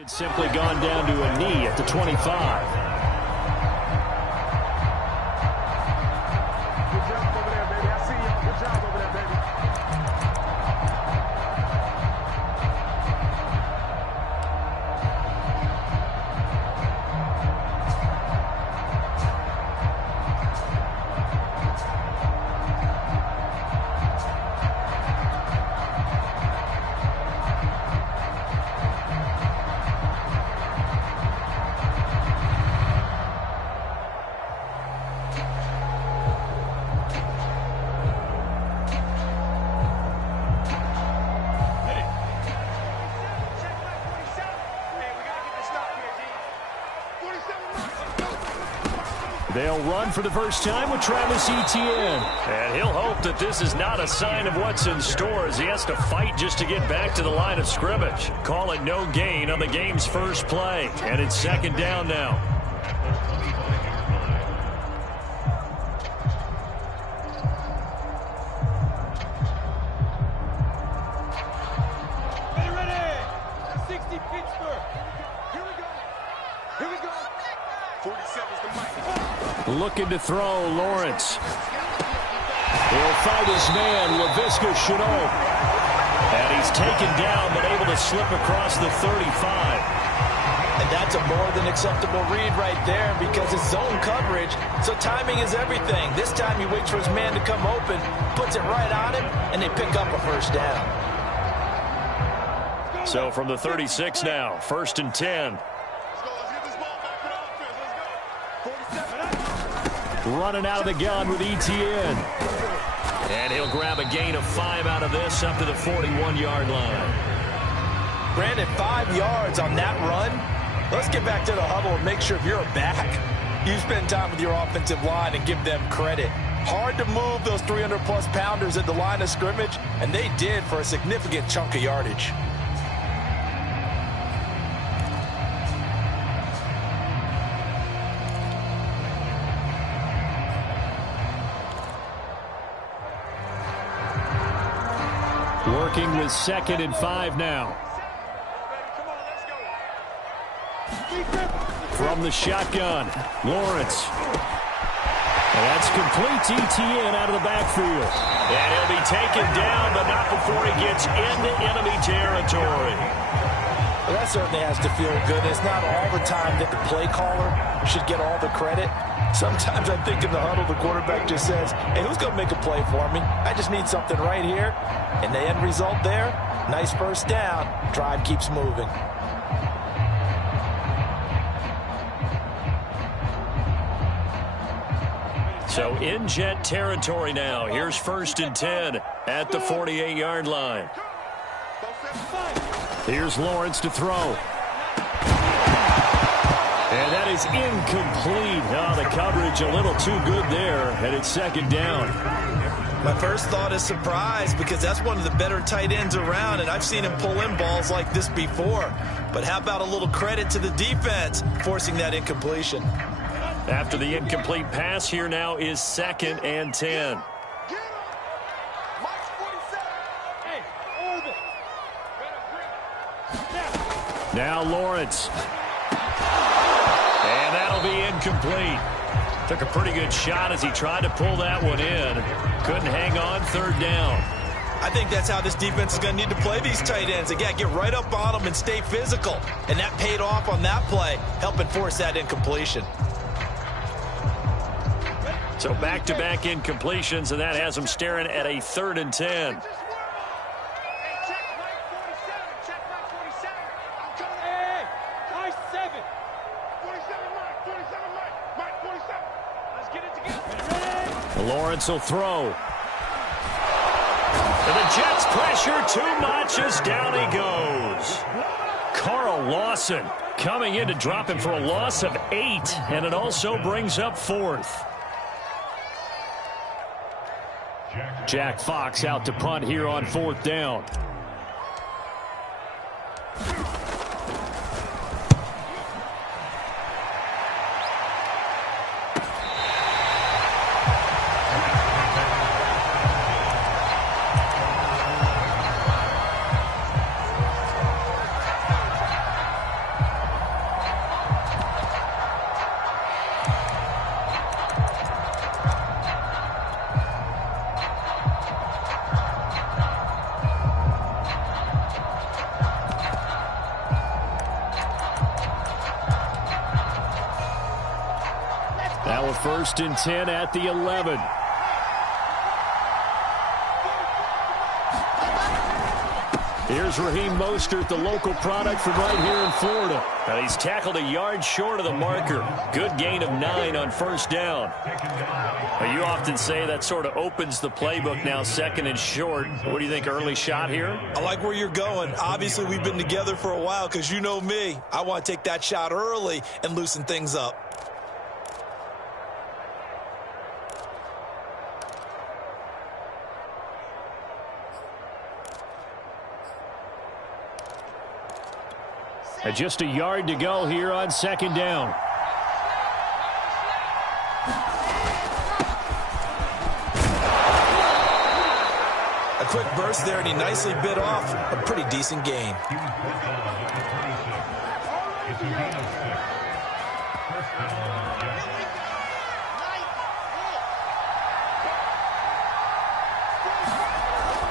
It's simply gone down to a knee at the 25. They'll run for the first time with Travis Etienne. And he'll hope that this is not a sign of what's in store as he has to fight just to get back to the line of scrimmage. Call it no gain on the game's first play. And it's second down now. Looking to throw, Lawrence. He'll fight his man, Laviska Shenault. And he's taken down, but able to slip across the 35. And that's a more than acceptable read right there because it's zone coverage, so timing is everything. This time he waits for his man to come open, puts it right on him, and they pick up a first down. So from the 36 now, 1st and 10. Running out of the gun with Etienne. And he'll grab a gain of 5 out of this up to the 41-yard line. Brandon, 5 yards on that run. Let's get back to the huddle and make sure if you're a back, you spend time with your offensive line and give them credit. Hard to move those 300-plus pounders at the line of scrimmage, and they did for a significant chunk of yardage. Working with 2nd and 5 now. From the shotgun, Lawrence. And that's complete to Etienne out of the backfield. And he'll be taken down, but not before he gets into enemy territory. Well, that certainly has to feel good. It's not all the time that the play caller should get all the credit. Sometimes I think in the huddle, the quarterback just says, hey, who's going to make a play for me? I just need something right here. And the end result there, nice first down. Drive keeps moving. So in jet territory now. Here's 1st and 10 at the 48-yard line. Here's Lawrence to throw. And that is incomplete. Oh, the coverage a little too good there, and it's 2nd down. My first thought is surprise because that's one of the better tight ends around, and I've seen him pull in balls like this before. But how about a little credit to the defense forcing that incompletion? After the incomplete pass, here now is 2nd and 10. Now Lawrence. And that'll be incomplete. Took a pretty good shot as he tried to pull that one in. Couldn't hang on, 3rd down. I think that's how this defense is going to need to play these tight ends. Again, get right up on them and stay physical. And that paid off on that play, helping force that incompletion. So back-to-back incompletions, and that has them staring at a 3rd and 10. Lawrence will throw. And the Jets pressure too much as down he goes. Carl Lawson coming in to drop him for a loss of 8, and it also brings up 4th. Jack Fox out to punt here on 4th down. Now a 1st and 10 at the 11. Here's Raheem Mostert, the local product from right here in Florida. He's tackled a yard short of the marker. Good gain of 9 on 1st down. You often say that sort of opens the playbook now, 2nd and short. What do you think, early shot here? I like where you're going. Obviously, we've been together for a while because you know me. I want to take that shot early and loosen things up. And just a yard to go here on 2nd down. A quick burst there, and he nicely bit off a pretty decent gain.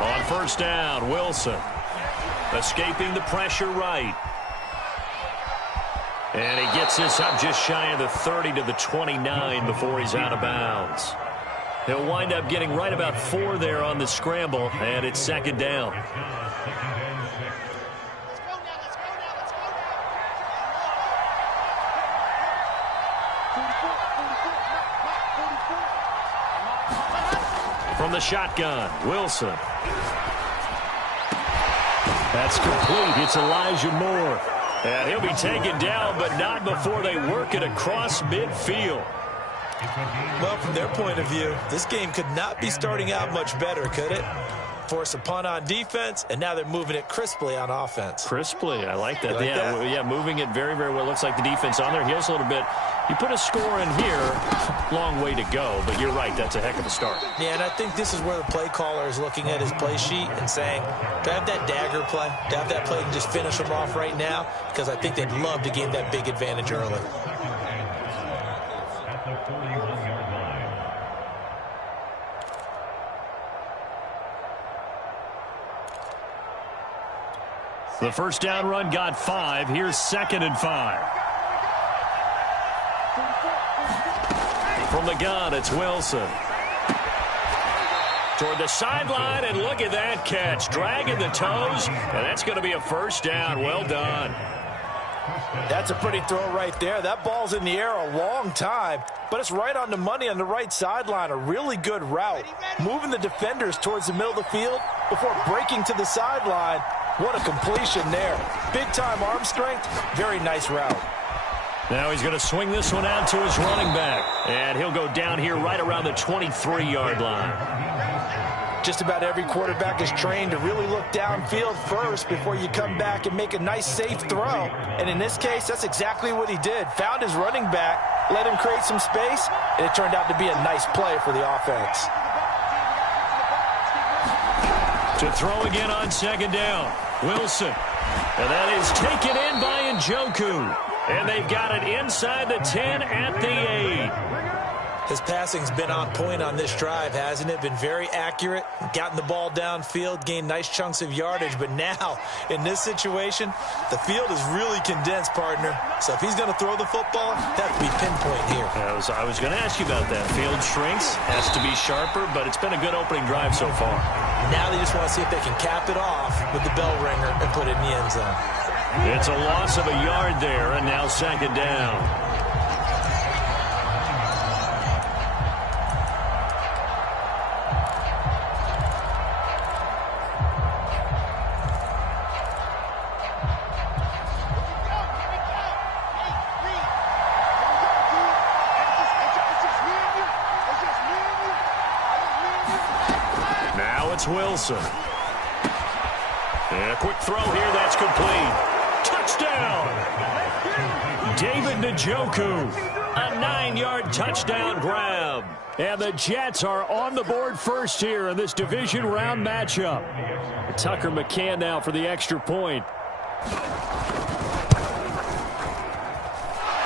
On 1st down, Wilson. Escaping the pressure right. And he gets this up just shy of the 30 to the 29 before he's out of bounds. He'll wind up getting right about 4 there on the scramble, and it's 2nd down. From the shotgun, Wilson. That's complete. It's Elijah Moore. And he'll be taken down, but not before they work it across midfield. Well, from their point of view, this game could not be starting out much better, could it? Force a punt on defense, and now they're moving it crisply on offense. Crisply, I like that. Yeah, moving it very, very well. Looks like the defense on their heels a little bit. You put a score in here, long way to go, but you're right, that's a heck of a start. Yeah, and I think this is where the play caller is looking at his play sheet and saying, do I have that dagger play? Do I have that play and just finish them off right now? Because I think they'd love to gain that big advantage early. The 1st down run got 5. Here's 2nd and 5. From the gun, it's Wilson. Toward the sideline, and look at that catch. Dragging the toes, and that's going to be a 1st down. Well done. That's a pretty throw right there. That ball's in the air a long time, but it's right on the money on the right sideline. A really good route. Moving the defenders towards the middle of the field before breaking to the sideline. What a completion there. Big-time arm strength. Very nice route. Now he's going to swing this one out to his running back. And he'll go down here right around the 23-yard line. Just about every quarterback is trained to really look downfield first before you come back and make a nice, safe throw. And in this case, that's exactly what he did. Found his running back, let him create some space, and it turned out to be a nice play for the offense. To throw again on 2nd down. Wilson. And that is taken in by Njoku. And they've got it inside the 10 at the 8. His passing's been on point on this drive, hasn't it? Been very accurate, gotten the ball downfield, gained nice chunks of yardage. But now, in this situation, the field is really condensed, partner. So if he's going to throw the football, that would be pinpoint here. I was going to ask you about that. Field shrinks, has to be sharper, but it's been a good opening drive so far. Now they just want to see if they can cap it off with the bell ringer and put it in the end zone. It's a loss of a yard there, and now 2nd down. Wilson. And a quick throw here, that's complete. Touchdown! David Njoku. A 9-yard touchdown grab. And the Jets are on the board first here in this division round matchup. Tucker McCann now for the extra point.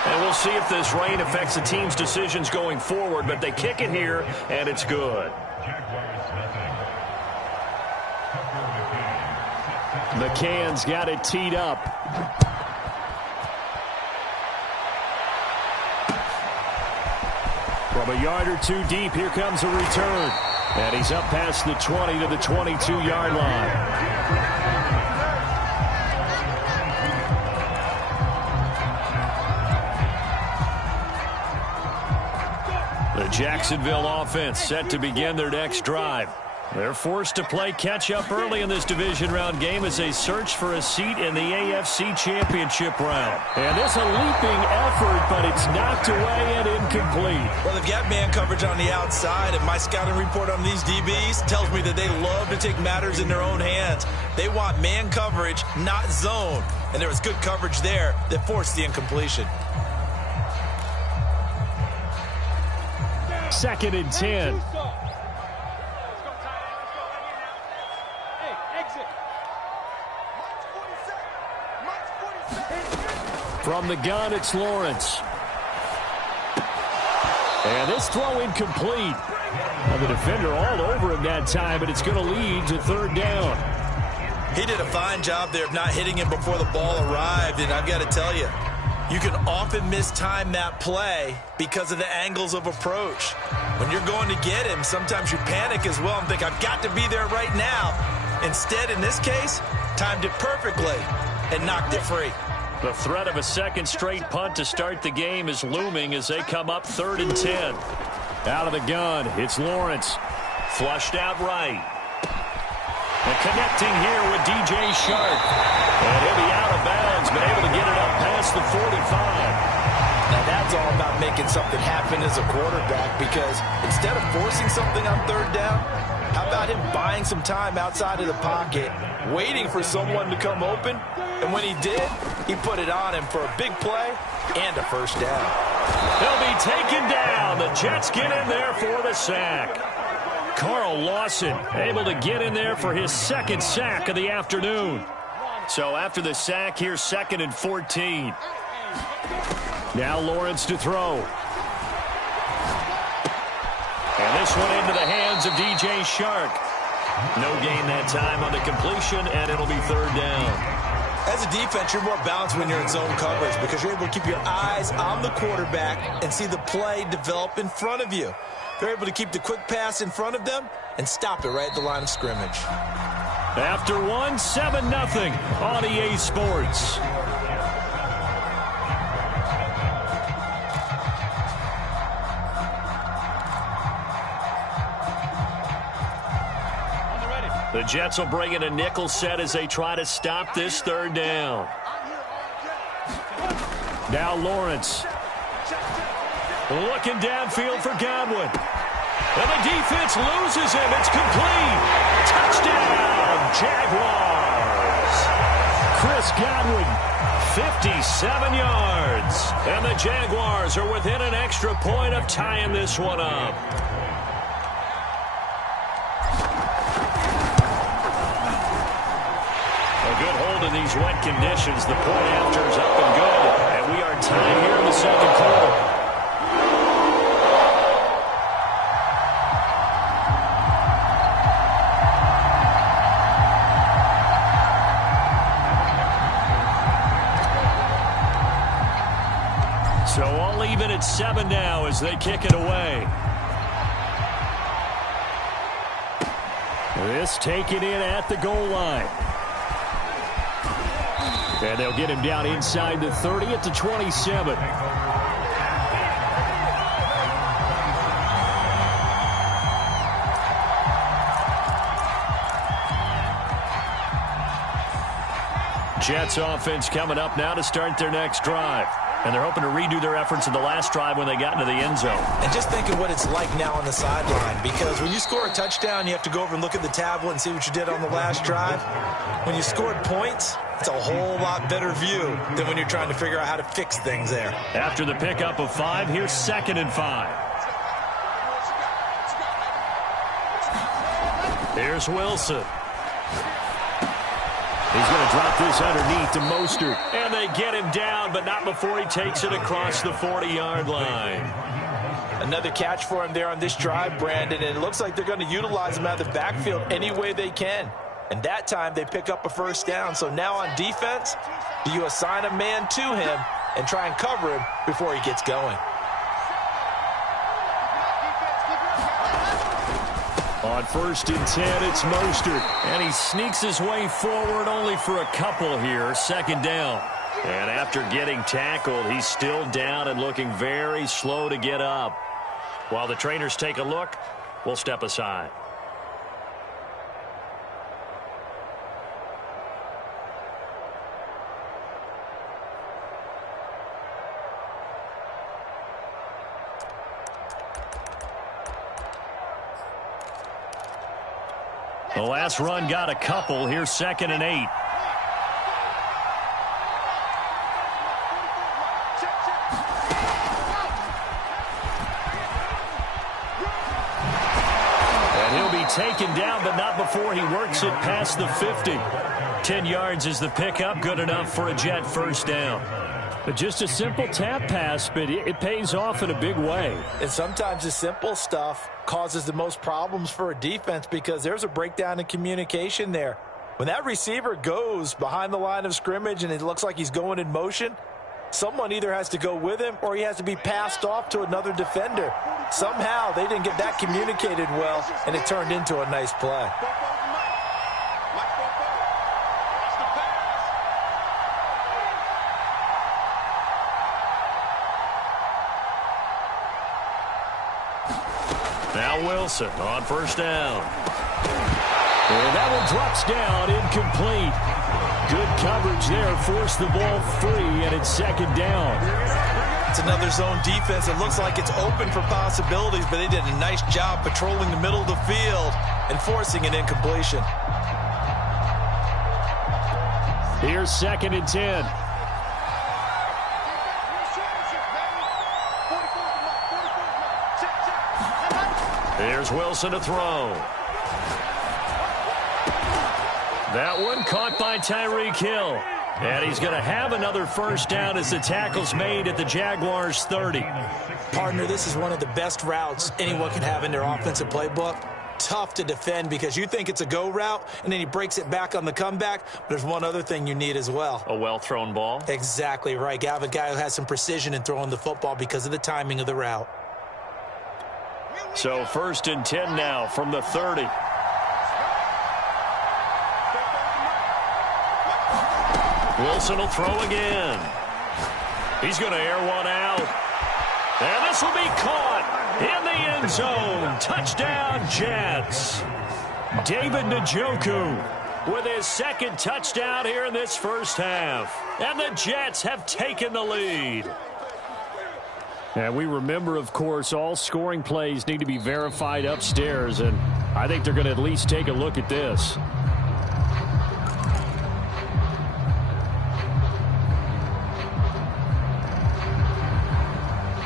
And we'll see if this rain affects the team's decisions going forward, but they kick it here, and it's good. McCann's got it teed up. From a yard or two deep, here comes a return. And he's up past the 20 to the 22-yard line. The Jacksonville offense set to begin their next drive. They're forced to play catch-up early in this division round game as they search for a seat in the AFC Championship round. And it's a leaping effort, but it's knocked away and incomplete. Well, they've got man coverage on the outside, and my scouting report on these DBs tells me that they love to take matters in their own hands. They want man coverage, not zone. And there was good coverage there that forced the incompletion. 2nd and 10. From the gun, it's Lawrence. And this throw incomplete. Well, the defender all over him that time, but it's going to lead to 3rd down. He did a fine job there of not hitting him before the ball arrived, and I've got to tell you, you can often mistime that play because of the angles of approach. When you're going to get him, sometimes you panic as well and think, I've got to be there right now. Instead, in this case, timed it perfectly and knocked it free. The threat of a second straight punt to start the game is looming as they come up 3rd and 10. Out of the gun, it's Lawrence. Flushed out right. And connecting here with DJ Shark. And he'll be out of bounds, but able to get it up past the 45. Now that's all about making something happen as a quarterback, because instead of forcing something on 3rd down, how about him buying some time outside of the pocket, waiting for someone to come open? And when he did, he put it on him for a big play and a 1st down. He'll be taken down. The Jets get in there for the sack. Carl Lawson able to get in there for his 2nd sack of the afternoon. So after the sack, here's 2nd and 14. Now Lawrence to throw. And this one into the hands of DJ Shark. No gain that time on the completion, and it'll be 3rd down. As a defense, you're more balanced when you're in zone coverage because you're able to keep your eyes on the quarterback and see the play develop in front of you. They're able to keep the quick pass in front of them and stop it right at the line of scrimmage. After 7-0 on EA Sports. The Jets will bring in a nickel set as they try to stop this 3rd down. Now Lawrence. Looking downfield for Godwin. And the defense loses him. It's complete. Touchdown, Jaguars. Chris Godwin, 57 yards. And the Jaguars are within an extra point of tying this one up. Good hold in these wet conditions. The point after is up and good. And we are tied here in the 2nd quarter. So all even at 7 now as they kick it away. This taken in at the goal line. And they'll get him down inside the 30 at the 27. Jets offense coming up now to start their next drive. And they're hoping to redo their efforts in the last drive when they got into the end zone. And just think of what it's like now on the sideline, because when you score a touchdown, you have to go over and look at the tablet and see what you did on the last drive. When you scored points, it's a whole lot better view than when you're trying to figure out how to fix things there. After the pickup of 5, here's 2nd and 5. Here's Wilson. He's going to drop this underneath to Mostert. And they get him down, but not before he takes it across the 40-yard line. Another catch for him there on this drive, Brandon, and it looks like they're going to utilize him out of the backfield any way they can. And that time they pick up a 1st down. So now on defense, do you assign a man to him and try and cover him before he gets going? On 1st and 10, it's Mostert. And he sneaks his way forward only for a couple here. 2nd down. And after getting tackled, he's still down and looking very slow to get up. While the trainers take a look, we'll step aside. The last run got a couple. Here's 2nd and 8. And he'll be taken down, but not before he works it past the 50. 10 yards is the pickup, good enough for a Jet 1st down. But just a simple tap pass, but it pays off in a big way. And sometimes the simple stuff causes the most problems for a defense because there's a breakdown in communication there. When that receiver goes behind the line of scrimmage and it looks like he's going in motion, someone either has to go with him or he has to be passed off to another defender. Somehow they didn't get that communicated well, and it turned into a nice play. Now Wilson on 1st down. And that one drops down, incomplete. Good coverage there, forced the ball free, and it's 2nd down. It's another zone defense. It looks like it's open for possibilities, but they did a nice job patrolling the middle of the field and forcing an incompletion. Here's 2nd and 10. Here's Wilson to throw. That one caught by Tyreek Hill. And he's going to have another 1st down as the tackle's made at the Jaguars' 30. Partner, this is one of the best routes anyone can have in their offensive playbook. Tough to defend because you think it's a go route, and then he breaks it back on the comeback. But there's one other thing you need as well. A well-thrown ball? Exactly right. You have a guy who has some precision in throwing the football because of the timing of the route. So 1st and 10 now from the 30. Wilson will throw again. He's going to air one out. And this will be caught in the end zone. Touchdown, Jets. David Njoku with his 2nd touchdown here in this 1st half. And the Jets have taken the lead. And we remember, of course, all scoring plays need to be verified upstairs, and I think they're going to at least take a look at this.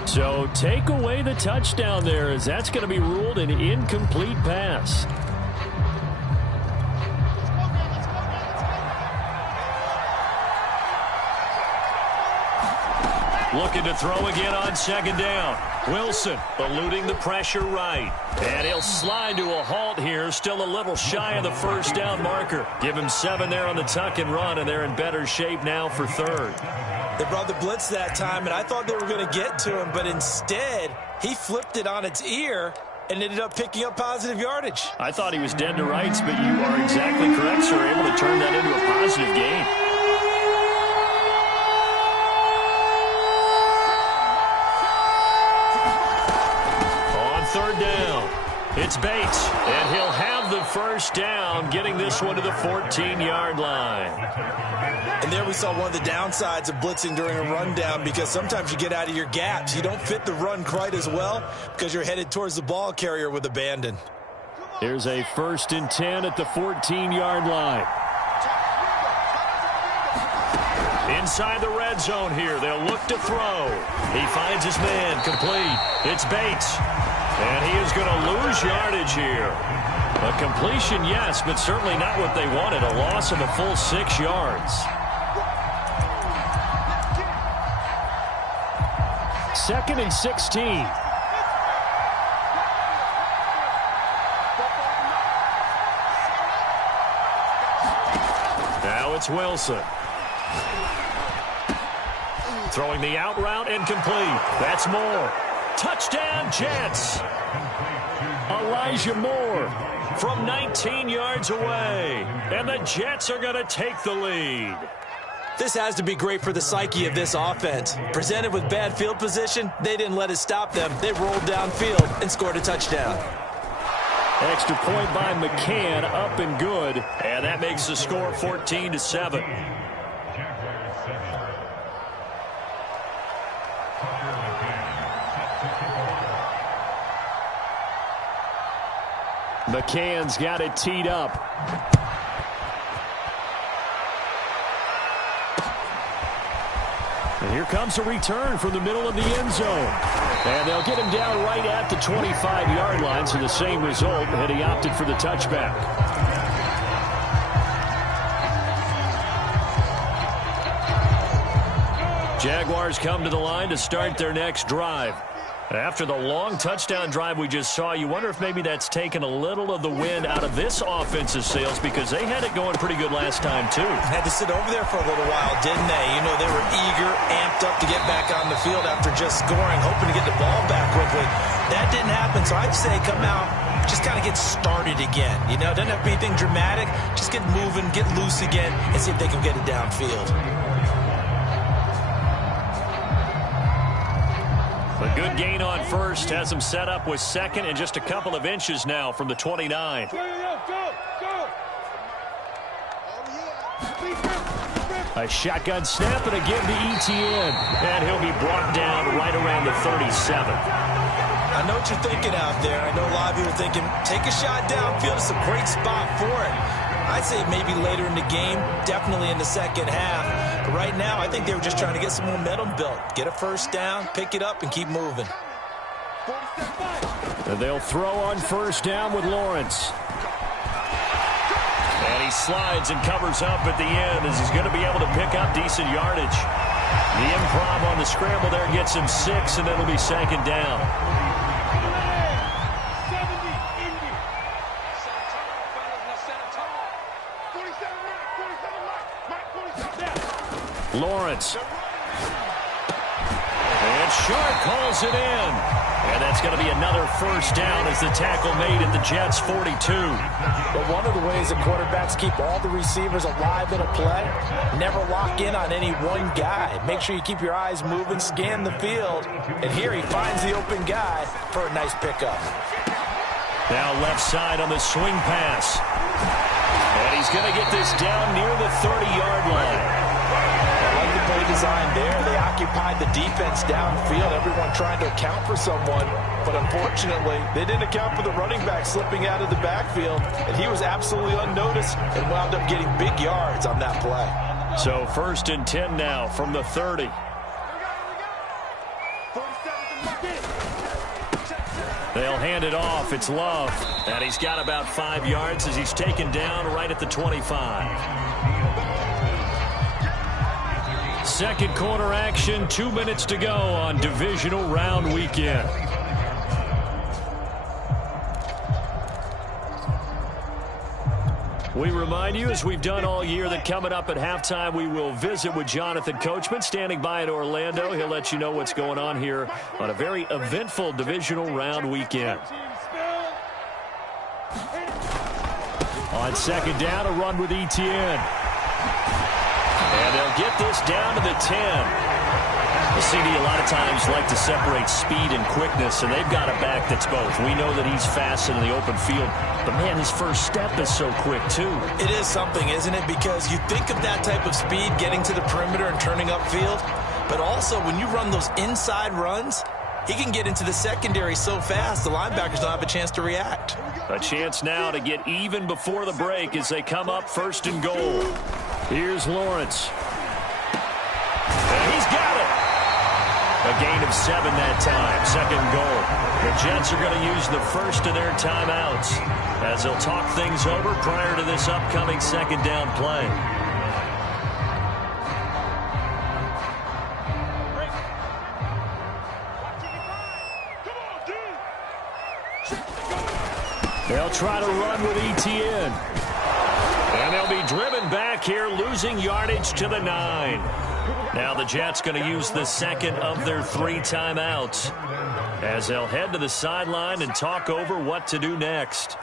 So take away the touchdown there, as that's going to be ruled an incomplete pass. Looking to throw again on 2nd down. Wilson eluding the pressure right. And he'll slide to a halt here, still a little shy of the 1st down marker. Give him 7 there on the tuck and run, and they're in better shape now for 3rd. They brought the blitz that time, and I thought they were going to get to him, but instead he flipped it on its ear and ended up picking up positive yardage. I thought he was dead to rights, but you are exactly correct, sir. Able to turn that into a positive gain. On 3rd down, it's Bates, and he'll have the 1st down, getting this one to the 14-yard line. And there we saw one of the downsides of blitzing during a rundown, because sometimes you get out of your gaps. You don't fit the run quite as well because you're headed towards the ball carrier with abandon. Here's a 1st and 10 at the 14-yard line. Inside the red zone here, they'll look to throw. He finds his man, complete. It's Bates. And he is going to lose yardage here. A completion, yes, but certainly not what they wanted. A loss of a full 6 yards. 2nd and 16. Now it's Wilson. Throwing the out route, incomplete. That's more. Touchdown, Jets. Elijah Moore from 19 yards away. And the Jets are going to take the lead. This has to be great for the psyche of this offense. Presented with bad field position, they didn't let it stop them. They rolled downfield and scored a touchdown. Extra point by McCann, up and good. And that makes the score 14-7. McCann's got it teed up. And here comes a return from the middle of the end zone. And they'll get him down right at the 25-yard line, so the same result, and he opted for the touchback. Jaguars come to the line to start their next drive. After the long touchdown drive we just saw, you wonder if maybe that's taken a little of the wind out of this offensive sails, because they had it going pretty good last time, too. Had to sit over there for a little while, didn't they? You know, they were eager, amped up to get back on the field after just scoring, hoping to get the ball back quickly. That didn't happen, so I'd say come out, just kind of get started again. You know, it doesn't have to be anything dramatic. Just get moving, get loose again, and see if they can get it downfield. A good gain on first has them set up with second and just a couple of inches now from the 29. A shotgun snap and again to Etienne. And he'll be brought down right around the 37. I know what you're thinking out there. I know a lot of you are thinking, take a shot downfield. It's a great spot for it. I'd say maybe later in the game, definitely in the second half. But right now, I think they were just trying to get some momentum built. Get a first down, pick it up, and keep moving. And they'll throw on first down with Lawrence. And he slides and covers up at the end as he's going to be able to pick up decent yardage. The improv on the scramble there gets him 6, and it'll be second down. Lawrence. And Sharp calls it in. And that's going to be another first down as the tackle made at the Jets' 42. But one of the ways that quarterbacks keep all the receivers alive in a play, never lock in on any one guy. Make sure you keep your eyes moving, scan the field. And here he finds the open guy for a nice pickup. Now left side on the swing pass. And he's going to get this down near the 30-yard line. Play design there. They occupied the defense downfield, everyone trying to account for someone, but unfortunately they didn't account for the running back slipping out of the backfield, and he was absolutely unnoticed and wound up getting big yards on that play. So 1st and 10 now from the 30. They'll hand it off. It's Love, and he's got about 5 yards as he's taken down right at the 25. Second quarter action, 2 minutes to go on divisional round weekend. We remind you, as we've done all year, that coming up at halftime, we will visit with Jonathan Coachman, standing by in Orlando. He'll let you know what's going on here on a very eventful divisional round weekend. On second down, a run with Etienne. And they'll get this down to the 10. The CD a lot of times like to separate speed and quickness, and they've got a back that's both. We know that he's fast in the open field, but man, his first step is so quick too. It is something, isn't it? Because you think of that type of speed getting to the perimeter and turning upfield, but also when you run those inside runs, he can get into the secondary so fast the linebackers don't have a chance to react. A chance now to get even before the break as they come up 1st and goal. Here's Lawrence. And he's got it. A gain of 7 that time. 2nd goal. The Jets are going to use the first of their timeouts as they'll talk things over prior to this upcoming 2nd down play. They'll try to run with Etienne. And they'll be driven back here, losing yardage to the 9. Now the Jets going to use the second of their 3 timeouts as they'll head to the sideline and talk over what to do next.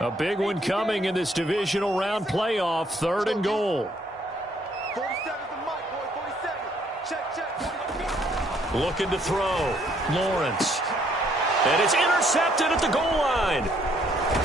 A big one coming in this divisional round playoff, 3rd and goal. 47's the mic, boy, 47. Check. Looking to throw. Lawrence. And it's intercepted at the goal line.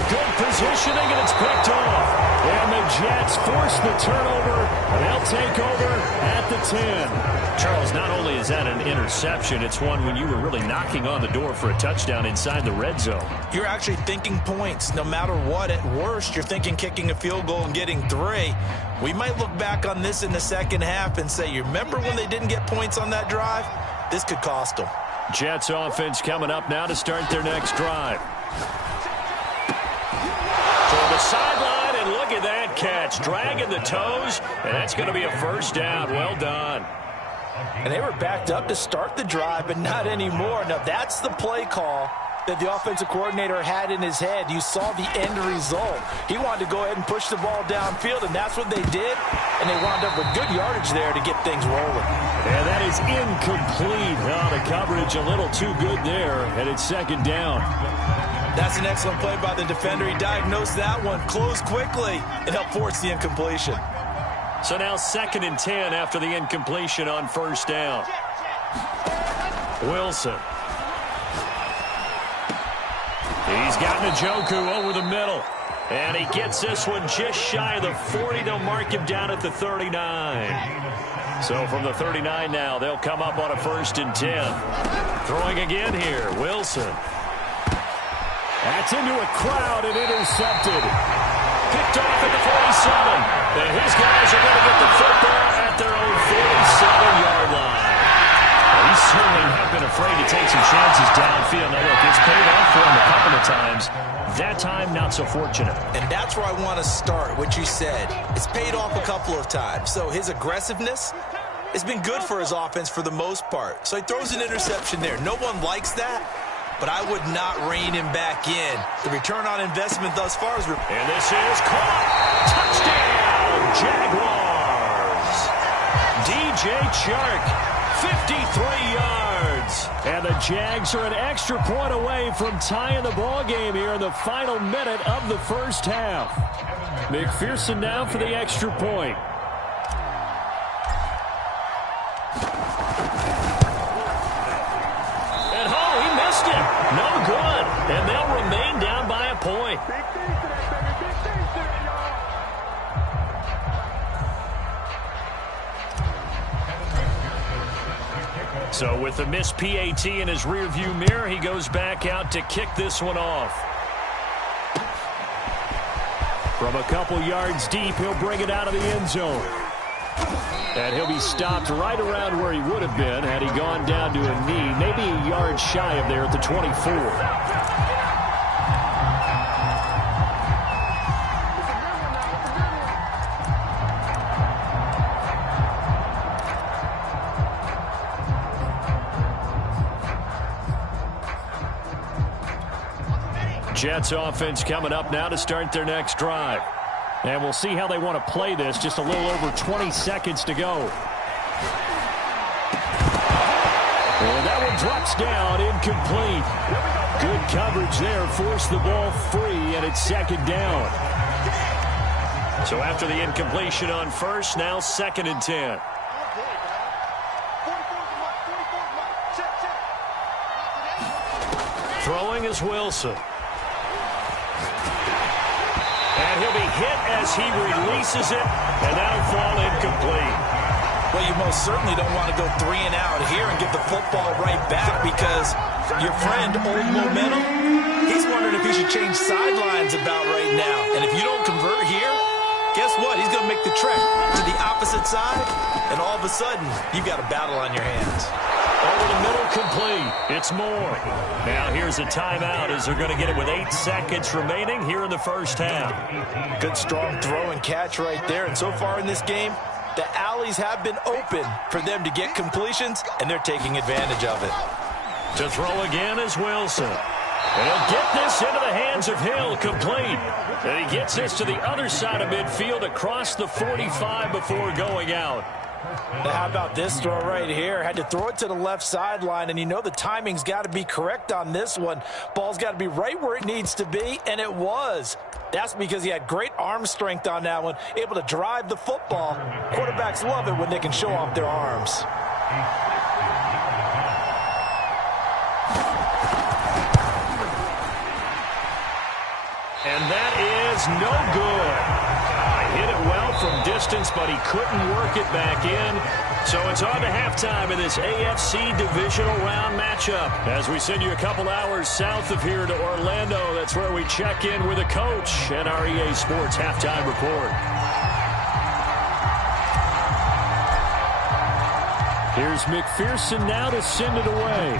Good positioning, and it's picked off. And the Jets force the turnover, and they'll take over at the 10. Charles, not only is that an interception, it's one when you were really knocking on the door for a touchdown inside the red zone. You're actually thinking points. No matter what, at worst, you're thinking kicking a field goal and getting 3. We might look back on this in the second half and say, you remember when they didn't get points on that drive? This could cost them. Jets offense coming up now to start their next drive. To the sideline, and look at that catch. Dragging the toes, and that's going to be a first down. Well done. And they were backed up to start the drive, but not anymore. Now, that's the play call that the offensive coordinator had in his head. You saw the end result. He wanted to go ahead and push the ball downfield, and that's what they did. And they wound up with good yardage there to get things rolling. And that is incomplete. Oh, the coverage a little too good there, and it's 2nd down. That's an excellent play by the defender. He diagnosed that one, closed quickly, and helped force the incompletion. So now 2nd and 10 after the incompletion on 1st down. Wilson. He's got Njoku over the middle. And he gets this one just shy of the 40. They'll mark him down at the 39. So from the 39 now, they'll come up on a 1st and 10. Throwing again here, Wilson. That's into a crowd and intercepted. Picked off at the 47. And his guys are going to get the football at their own 47-yard line. Well, he's certainly not been afraid to take some chances downfield. Now, look, it's paid off for him a couple of times. That time, not so fortunate. And that's where I want to start, what you said. It's paid off a couple of times. So his aggressiveness has been good for his offense for the most part. So he throws an interception there. No one likes that. But I would not rein him back in. The return on investment thus far is... And this is caught. Touchdown, Jaguars. DJ Chark, 53 yards. And the Jags are an extra point away from tying the ball game here in the final minute of the 1st half. McPherson now for the extra point. No good, and they'll remain down by a point. So with the missed PAT in his rearview mirror, he goes back out to kick this one off. From a couple yards deep, he'll bring it out of the end zone. And he'll be stopped right around where he would have been had he gone down to a knee, maybe a yard shy of there at the 24. Jets offense coming up now to start their next drive. And we'll see how they want to play this. Just a little over 20 seconds to go. And that one drops down, incomplete. Good coverage there, forced the ball free, and it's 2nd down. So after the incompletion on 1st, now 2nd and 10. Throwing is Wilson. And he'll be hit as he releases it, and that'll fall incomplete. Well, you most certainly don't want to go 3 and out here and get the football right back because your friend, Old Momentum, he's wondering if he should change sidelines about right now. And if you don't convert here, guess what? He's going to make the trek to the opposite side, and all of a sudden, you've got a battle on your hands. Over the middle, complete. It's Moore. Now here's a timeout as they're going to get it with 8 seconds remaining here in the first half. Good, strong throw and catch right there. And so far in this game, the alleys have been open for them to get completions, and they're taking advantage of it. To throw again is Wilson. And he'll get this into the hands of Hill, complete. And he gets this to the other side of midfield across the 45 before going out. Now how about this throw right here? Had to throw it to the left sideline, and you know the timing's got to be correct on this one. Ball's got to be right where it needs to be, and it was. That's because he had great arm strength on that one, able to drive the football. Quarterbacks love it when they can show off their arms. And that is no good. Hit it well from distance, but he couldn't work it back in. So it's on to halftime in this AFC divisional round matchup. As we send you a couple hours south of here to Orlando, that's where we check in with a coach and our EA Sports halftime report. Here's McPherson now to send it away.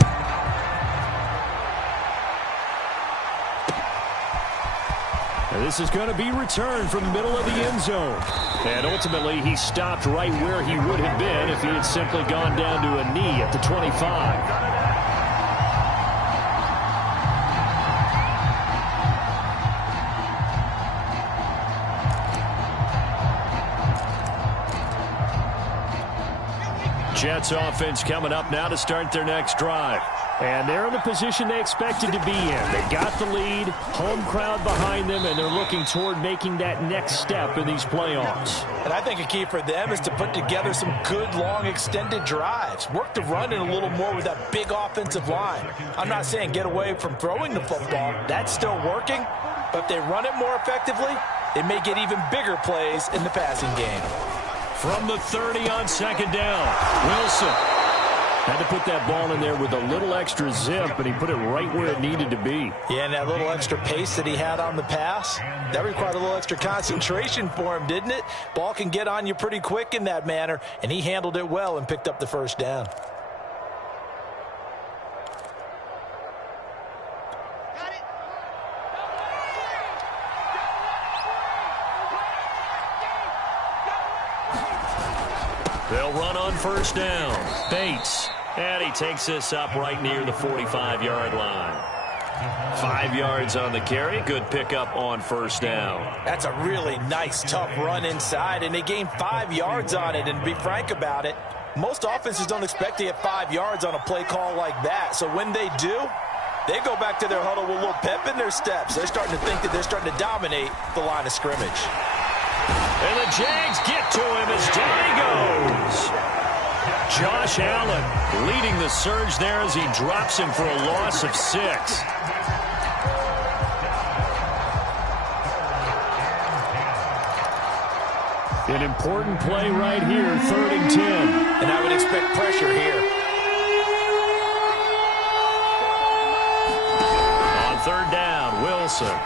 And this is going to be returned from the middle of the end zone. And ultimately, he stopped right where he would have been if he had simply gone down to a knee at the 25. Jets offense coming up now to start their next drive. And they're in the position they expected to be in. They got the lead, home crowd behind them, and they're looking toward making that next step in these playoffs. And I think a key for them is to put together some good, long, extended drives. Work the run in a little more with that big offensive line. I'm not saying get away from throwing the football. That's still working. But if they run it more effectively, they may get even bigger plays in the passing game. From the 30 on second down, Wilson had to put that ball in there with a little extra zip, and he put it right where it needed to be. Yeah, and that little extra pace that he had on the pass, that required a little extra concentration for him, didn't it? Ball can get on you pretty quick in that manner, and he handled it well and picked up the first down. They'll run on first down. Bates. And he takes this up right near the 45-yard line. 5 yards on the carry. Good pickup on first down. That's a really nice, tough run inside, and they gained 5 yards on it. And to be frank about it, most offenses don't expect to get 5 yards on a play call like that. So when they do, they go back to their huddle with a little pep in their steps. They're starting to think that they're starting to dominate the line of scrimmage. And the Jags get to him as down he goes. Josh Allen leading the surge there as he drops him for a loss of 6. An important play right here, 3rd and 10. And I would expect pressure here. On 3rd down, Wilson.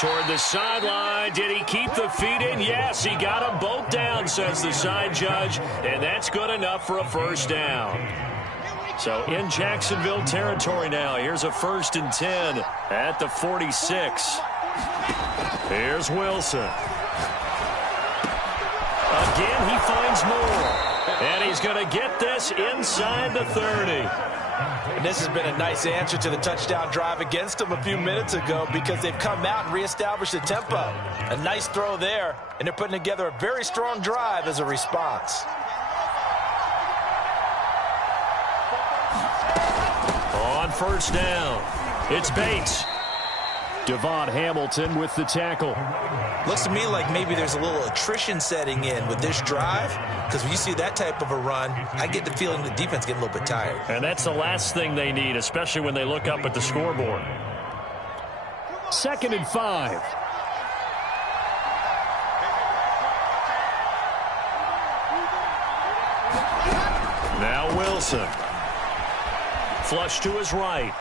Toward the sideline. Did he keep the feet in? Yes, he got them both down, says the side judge. And that's good enough for a first down. So in Jacksonville territory now. Here's a 1st and 10 at the 46. Here's Wilson. Again, he finds more. And he's going to get this inside the 30. And this has been a nice answer to the touchdown drive against them a few minutes ago because they've come out and reestablished the tempo. A nice throw there, and they're putting together a very strong drive as a response. On first down, it's Bates. Devon Hamilton with the tackle. Looks to me like maybe there's a little attrition setting in with this drive, because when you see that type of a run, I get the feeling the defense getting a little bit tired. And that's the last thing they need, especially when they look up at the scoreboard. 2nd and 5. Now Wilson. Flush to his right.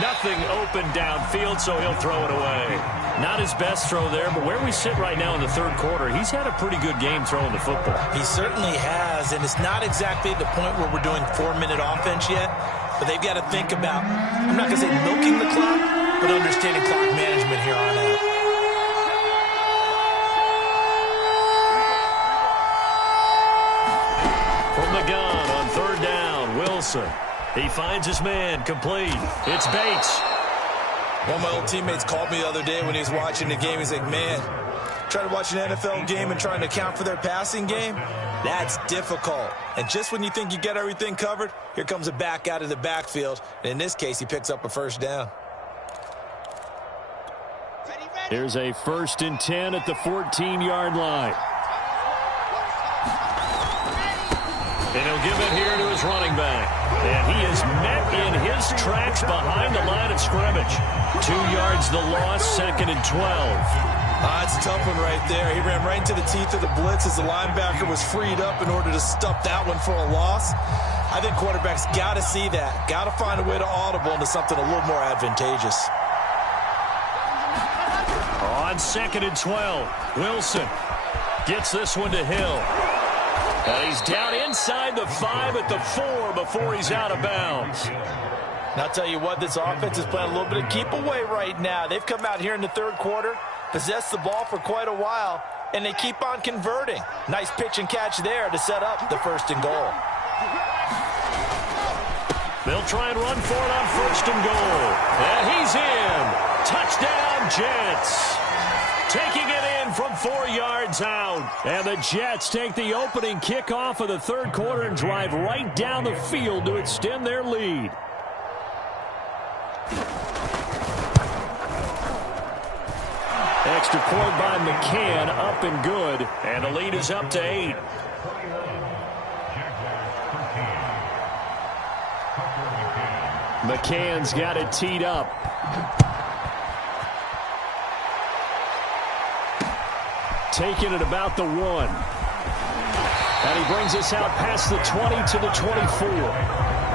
Nothing open downfield, so he'll throw it away. Not his best throw there, but where we sit right now in the third quarter, he's had a pretty good game throwing the football. He certainly has, and it's not exactly the point where we're doing 4-minute offense yet, but they've got to think about, I'm not going to say milking the clock, but understanding clock management here on out. From the gun on third down, Wilson. He finds his man, complete. It's Bates. One of my old teammates called me the other day when he was watching the game. He's like, man, trying to watch an NFL game and trying to account for their passing game, that's difficult. And just when you think you get everything covered, here comes a back out of the backfield. And in this case, he picks up a first down. Here's a 1st and 10 at the 14-yard line. And he'll give it here to his running back. And he is met in his tracks behind the line of scrimmage. 2 yards the loss, 2nd and 12. That's a tough one right there. He ran right into the teeth of the blitz as the linebacker was freed up in order to stop that one for a loss. I think quarterbacks got to see that. Got to find a way to audible into something a little more advantageous. On 2nd and 12, Wilson gets this one to Hill. And he's down inside the 5 at the 4 before he's out of bounds. And I'll tell you what, this offense is playing a little bit of keep away right now. They've come out here in the third quarter, possessed the ball for quite a while, and they keep on converting. Nice pitch and catch there to set up the 1st and goal. They'll try and run for it on 1st and goal. And he's in. Touchdown, Jets. Taking it in from 4 yards out. And the Jets take the opening kickoff of the third quarter and drive right down the field to extend their lead. Extra point by McCann, up and good. And the lead is up to 8. McCann's got it teed up. Taking it about the 1. And he brings us out past the 20 to the 24.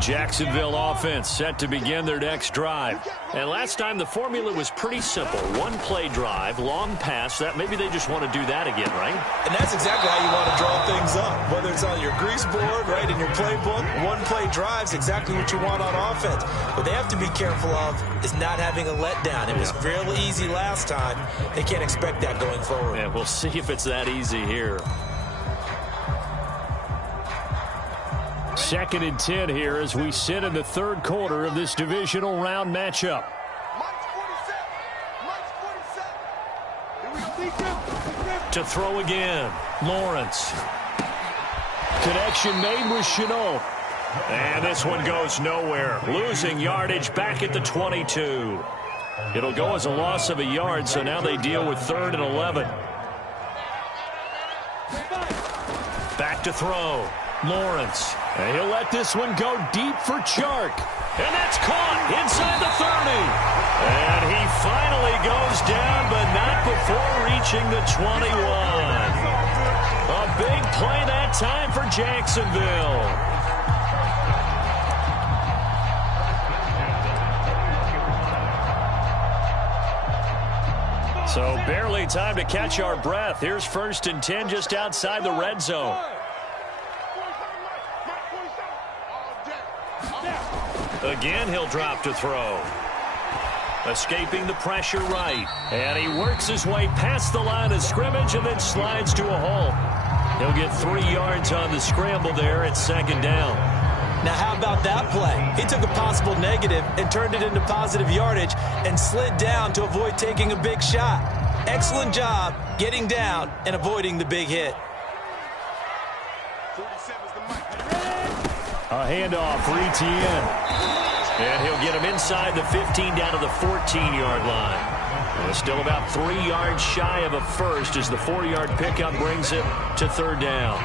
Jacksonville offense set to begin their next drive. And last time the formula was pretty simple. 1-play drive, long pass. That maybe they just want to do that again, right? And that's exactly how you want to draw things up. Whether it's on your grease board, right, in your playbook, 1-play drive's exactly what you want on offense. What they have to be careful of is not having a letdown. It was real easy last time. They can't expect that going forward. Yeah, we'll see if it's that easy here. 2nd and 10 here as we sit in the third quarter of this divisional round matchup. To throw again, Lawrence. Connection made with Chenault. And this one goes nowhere. Losing yardage back at the 22. It'll go as a loss of a yard, so now they deal with 3rd and 11. Back to throw. Lawrence. And he'll let this one go deep for Chark. And that's caught inside the 30. And he finally goes down, but not before reaching the 21. A big play that time for Jacksonville. So barely time to catch our breath. Here's 1st and 10 just outside the red zone. Again, he'll drop to throw. Escaping the pressure right. And he works his way past the line of scrimmage and then slides to a hole. He'll get 3 yards on the scramble there at 2nd down. Now, how about that play? He took a possible negative and turned it into positive yardage and slid down to avoid taking a big shot. Excellent job getting down and avoiding the big hit. A handoff for Etienne. And he'll get him inside the 15 down to the 14-yard line. Well, still about 3 yards shy of a first as the 4-yard pickup brings it to 3rd down.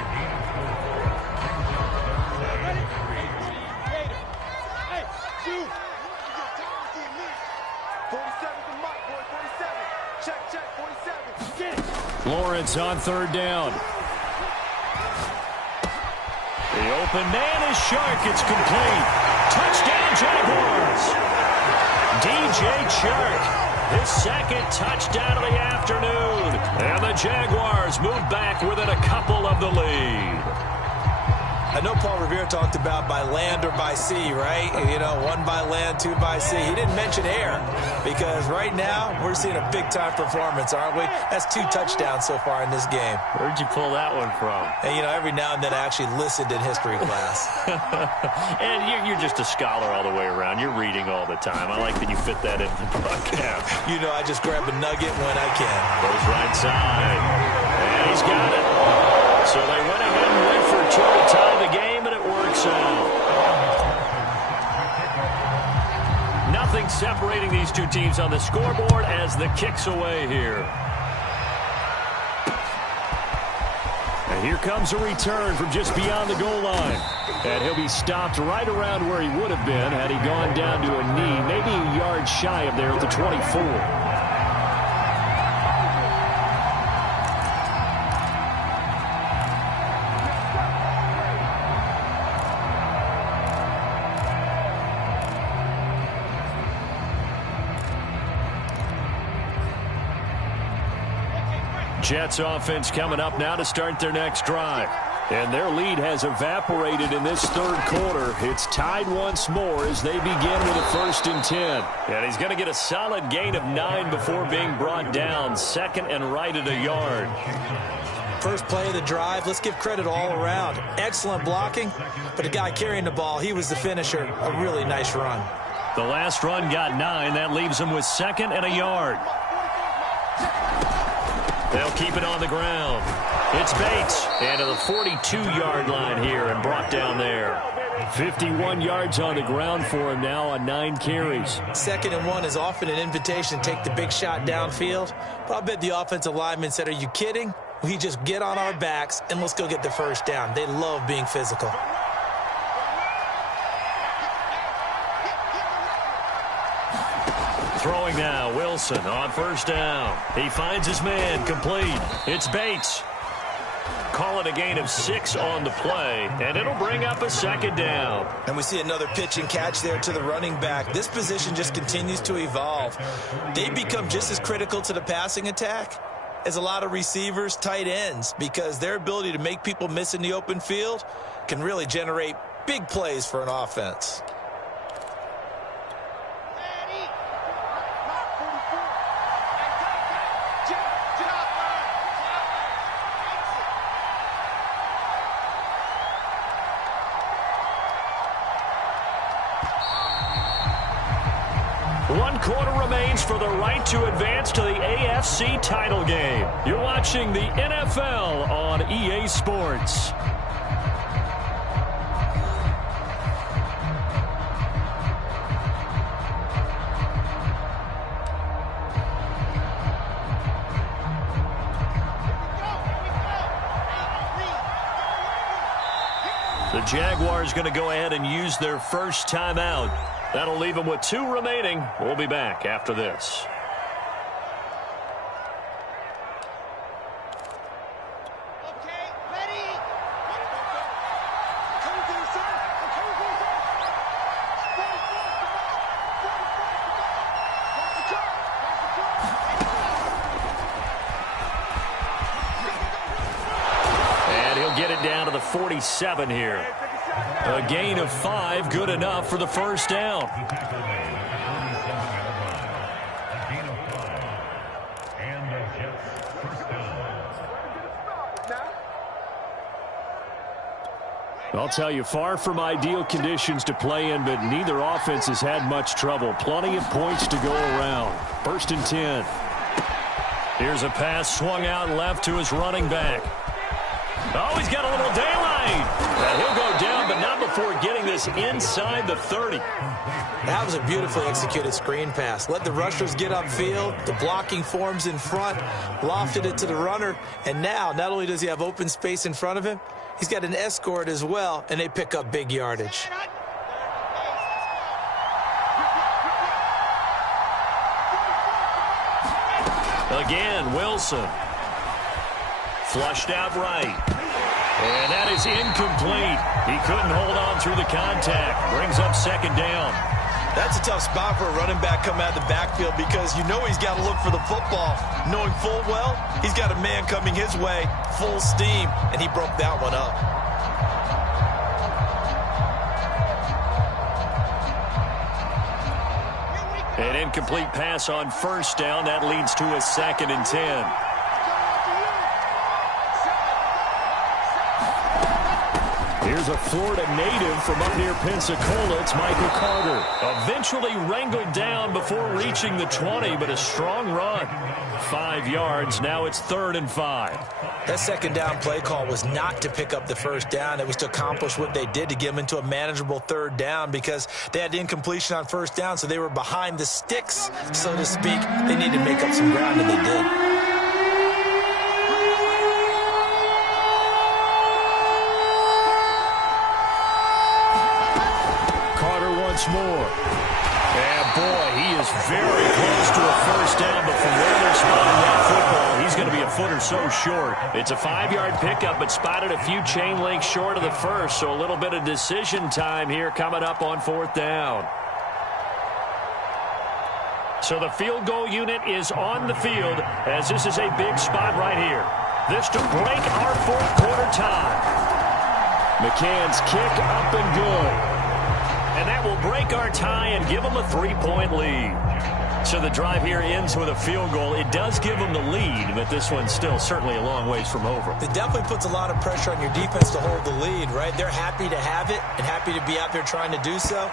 Lawrence on third down. The open man is Shark. It's complete. Touchdown, Jaguars. DJ Chark, his second touchdown of the afternoon. And the Jaguars move back within a couple of the lead. I know Paul Revere talked about by land or by sea, right? You know, one by land, two by sea. He didn't mention air because right now we're seeing a big-time performance, aren't we? That's 2 touchdowns so far in this game. Where'd you pull that one from? And, you know, every now and then I actually listened in history class. And you're just a scholar all the way around. You're reading all the time. I like that you fit that in the broadcast. You know, I just grab a nugget when I can. Goes right side. And he's got it. So they went ahead and went for 2 to tie the game, and it works out. Nothing separating these two teams on the scoreboard as the kick's away here. And here comes a return from just beyond the goal line. And he'll be stopped right around where he would have been had he gone down to a knee, maybe a yard shy of there at the 24. Jets offense coming up now to start their next drive. And their lead has evaporated in this third quarter. It's tied once more as they begin with a 1st and 10. And he's going to get a solid gain of 9 before being brought down. Second and right at a yard. First play of the drive, let's give credit all around. Excellent blocking, but the guy carrying the ball, he was the finisher. A really nice run. The last run got 9. That leaves him with 2nd and a yard. They'll keep it on the ground. It's Bates and to the 42-yard line here and brought down there. 51 yards on the ground for him now on 9 carries. 2nd and 1 is often an invitation to take the big shot downfield. But I bet the offensive lineman said, are you kidding? We just get on our backs and let's go get the first down. They love being physical. Throwing now, Wilson on 1st down. He finds his man, complete. It's Bates. Call it a gain of 6 on the play, and it'll bring up a 2nd down. And we see another pitch and catch there to the running back. This position just continues to evolve. They become just as critical to the passing attack as a lot of receivers, tight ends, because their ability to make people miss in the open field can really generate big plays for an offense. One quarter remains for the right to advance to the AFC title game. You're watching the NFL on EA Sports. The Jaguars going to go ahead and use their first timeout. That'll leave them with 2 remaining. We'll be back after this. Okay, ready? And he'll get it down to the 47 here. A gain of 5, good enough for the 1st down. I'll tell you, far from ideal conditions to play in, but neither offense has had much trouble. Plenty of points to go around. 1st and 10. Here's a pass swung out left to his running back. Oh, he's got a little daylight. And he'll go down, but not before getting this inside the 30. That was a beautifully executed screen pass. Let the rushers get upfield. The blocking forms in front. Lofted it to the runner. And now, not only does he have open space in front of him, he's got an escort as well, and they pick up big yardage. Again, Wilson. Flushed out right. And that is incomplete. He couldn't hold on through the contact. Brings up second down. That's a tough spot for a running back coming out of the backfield because you know he's got to look for the football. Knowing full well, he's got a man coming his way, full steam, and he broke that one up. An incomplete pass on first down. That leads to a 2nd and 10. Here's a Florida native from up near Pensacola. It's Michael Carter. Eventually wrangled down before reaching the 20, but a strong run. 5 yards. Now it's 3rd and 5. That second down play call was not to pick up the first down. It was to accomplish what they did to get them into a manageable 3rd down because they had incompletion on first down, so they were behind the sticks, so to speak. They needed to make up some ground, and they did. More. And boy, he is very close to a first down, but from where they're spotting that football, he's going to be a foot or so short. It's a 5-yard pickup, but spotted a few chain links short of the first, so a little bit of decision time here coming up on 4th down. So the field goal unit is on the field as this is a big spot right here. This to break our 4th quarter tie. McCann's kick up and good. And that will break our tie and give them a 3-point lead. So the drive here ends with a field goal. It does give them the lead, but this one's still certainly a long ways from over. It definitely puts a lot of pressure on your defense to hold the lead, right? They're happy to have it and happy to be out there trying to do so.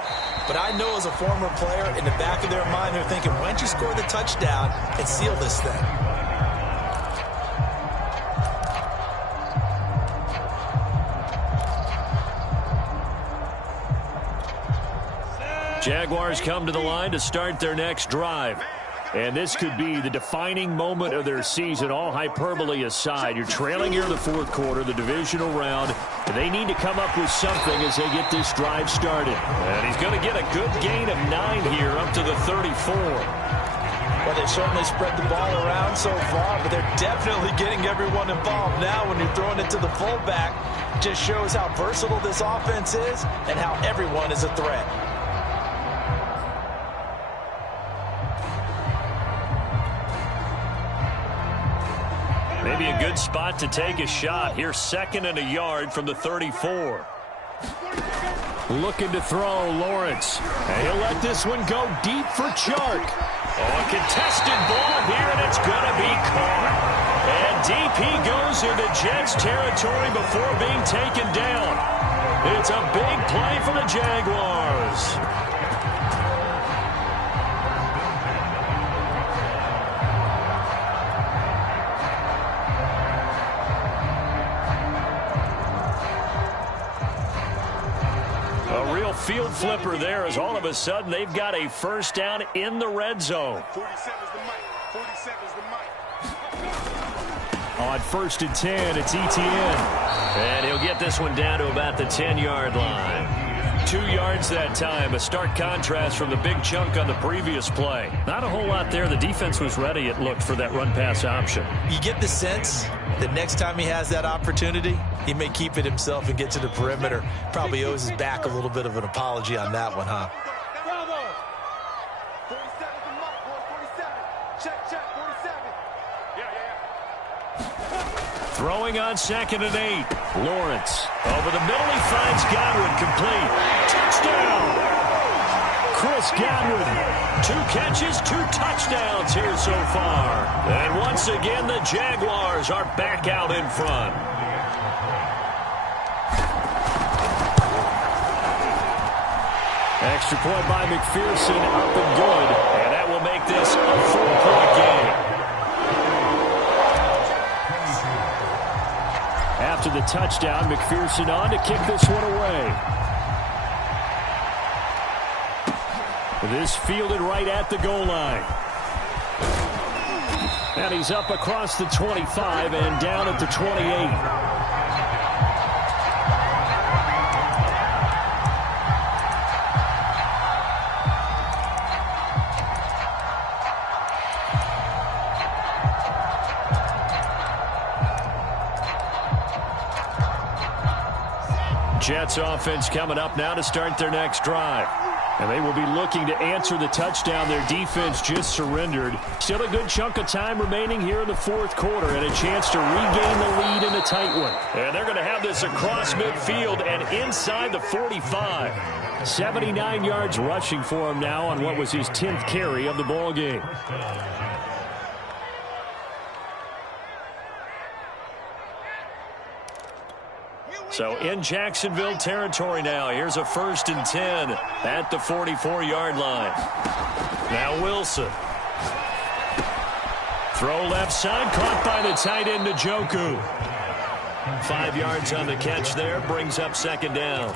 But I know as a former player, in the back of their mind, they're thinking, why don't you score the touchdown and seal this thing? Jaguars come to the line to start their next drive. And this could be the defining moment of their season, all hyperbole aside. You're trailing here in the 4th quarter, the divisional round. And they need to come up with something as they get this drive started. And he's going to get a good gain of 9 here up to the 34. Well, they've certainly spread the ball around so far, but they're definitely getting everyone involved now when you're throwing it to the fullback. Just shows how versatile this offense is and how everyone is a threat. Maybe a good spot to take a shot. Here's 2nd and a yard from the 34. Looking to throw, Lawrence. And he'll let this one go deep for Chark. Oh, a contested ball here, and it's going to be caught. And deep he goes into Jets territory before being taken down. It's a big play for the Jaguars. Field flipper there as all of a sudden they've got a first down in the red zone. 47's the mic. 47's the mic. On 1st and 10, it's Etienne. And he'll get this one down to about the 10-yard line. 2 yards that time, a stark contrast from the big chunk on the previous play. Not a whole lot there. The defense was ready, it looked, for that run-pass option. You get the sense that next time he has that opportunity, he may keep it himself and get to the perimeter. Probably owes his back a little bit of an apology on that one, huh? Bravo. 47's the mic, boy. 47. Check, 47. Yeah. Throwing on 2nd and 8. Lawrence. Over the middle, he finds Godwin complete. Touchdown! Chris Godwin. 2 catches, 2 touchdowns here so far. And once again, the Jaguars are back out in front. Extra point by McPherson, up and good. And that will make this a 4-point game. After the touchdown, McPherson on to kick this one away. This fielded right at the goal line. And he's up across the 25 and down at the 28. Jets offense coming up now to start their next drive. And they will be looking to answer the touchdown their defense just surrendered. Still a good chunk of time remaining here in the fourth quarter and a chance to regain the lead in a tight one. And they're going to have this across midfield and inside the 45. 79 yards rushing for him now on what was his 10th carry of the ball game. So in Jacksonville territory now. Here's a 1st and 10 at the 44-yard line. Now Wilson. Throw left side, caught by the tight end Njoku. 5 yards on the catch there, brings up 2nd down.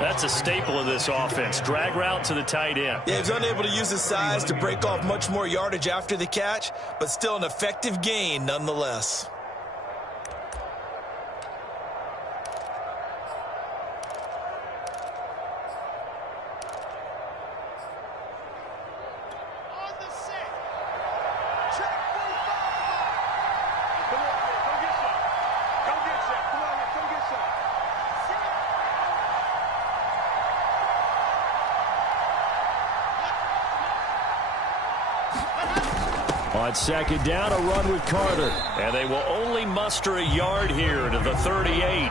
That's a staple of this offense. Drag route to the tight end. Yeah, he's unable to use his size to break off much more yardage after the catch, but still an effective gain nonetheless. On 2nd down, a run with Carter. And they will only muster a yard here to the 38.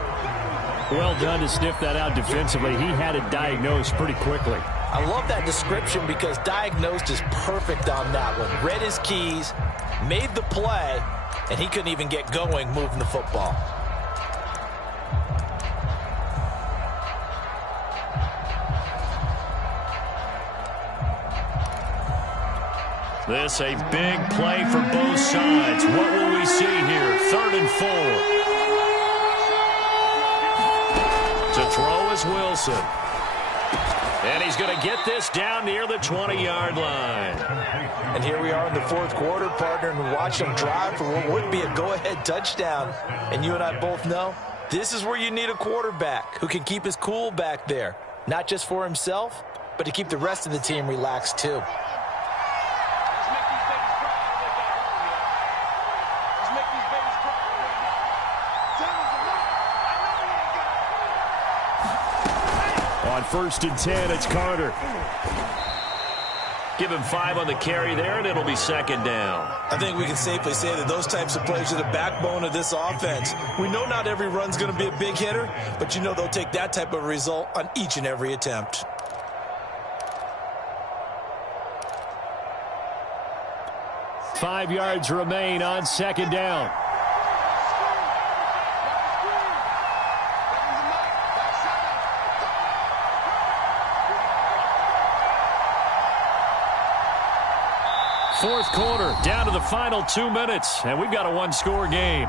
Well done to sniff that out defensively. He had it diagnosed pretty quickly. I love that description because diagnosed is perfect on that one. Read his keys, made the play, and he couldn't even get going moving the football. This a big play for both sides. What will we see here? 3rd and 4. To throw is Wilson. And he's going to get this down near the 20-yard line. And here we are in the fourth quarter, partner, and watch them drive for what would be a go-ahead touchdown. And you and I both know this is where you need a quarterback who can keep his cool back there. Not just for himself, but to keep the rest of the team relaxed too. On 1st and 10, it's Carter. Give him 5 on the carry there, and it'll be 2nd down. I think we can safely say that those types of plays are the backbone of this offense. We know not every run's going to be a big hitter, but you know they'll take that type of result on each and every attempt. Five yards remain on 2nd down. Fourth quarter, down to the final 2 minutes, and we've got a one-score game.